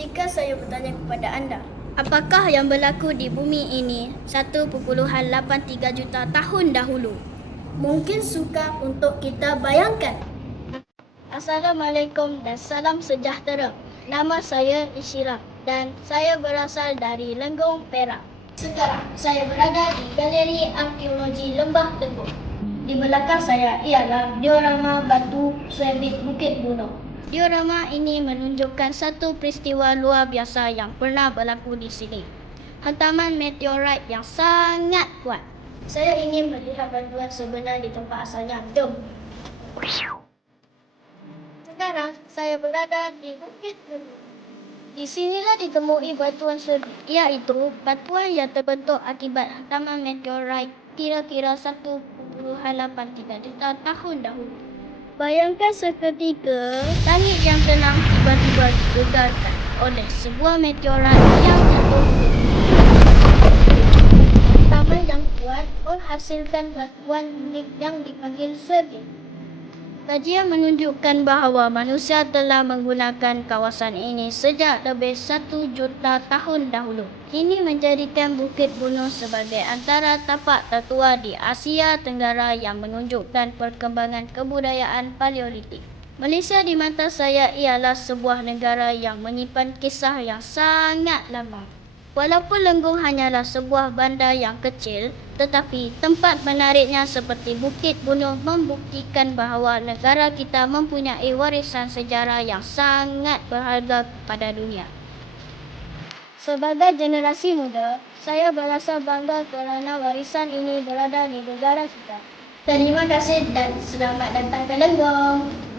Jika saya bertanya kepada anda, apakah yang berlaku di bumi ini 1.83 juta tahun dahulu? Mungkin sukar untuk kita bayangkan. Assalamualaikum dan salam sejahtera. Nama saya Isyirah dan saya berasal dari Lenggong, Perak. Sekarang saya berada di Galeri Arkeologi Lembah Tengku. Di belakang saya ialah diorama batu serbit Bukit Buno. Diorama ini menunjukkan satu peristiwa luar biasa yang pernah berlaku di sini. Hantaman meteorit yang sangat kuat. Saya ingin melihat batuan sebenar di tempat asalnya. Jom. Sekarang saya berada di Bukit Buno. Di sinilah ditemui batuan serbit, iaitu batuan yang terbentuk akibat hantaman meteorit kira-kira 1.83 juta tahun dahulu. Bayangkan seketika langit yang tenang tiba-tiba digegarkan oleh sebuah meteorit yang jatuh ke bumi. Hantaman yang kuat menghasilkan batuan unik yang dipanggil serbit. Kajian menunjukkan bahawa manusia telah menggunakan kawasan ini sejak lebih 1 juta tahun dahulu. Ini menjadikan Bukit Buno sebagai antara tapak tertua di Asia Tenggara yang menunjukkan perkembangan kebudayaan Paleolitik. Malaysia di mata saya ialah sebuah negara yang menyimpan kisah yang sangat lama. Walaupun Lenggong hanyalah sebuah bandar yang kecil, tetapi tempat menariknya seperti Bukit Buno membuktikan bahawa negara kita mempunyai warisan sejarah yang sangat berharga pada dunia. Sebagai generasi muda, saya berasa bangga kerana warisan ini berada di negara kita. Terima kasih dan selamat datang ke Lenggong.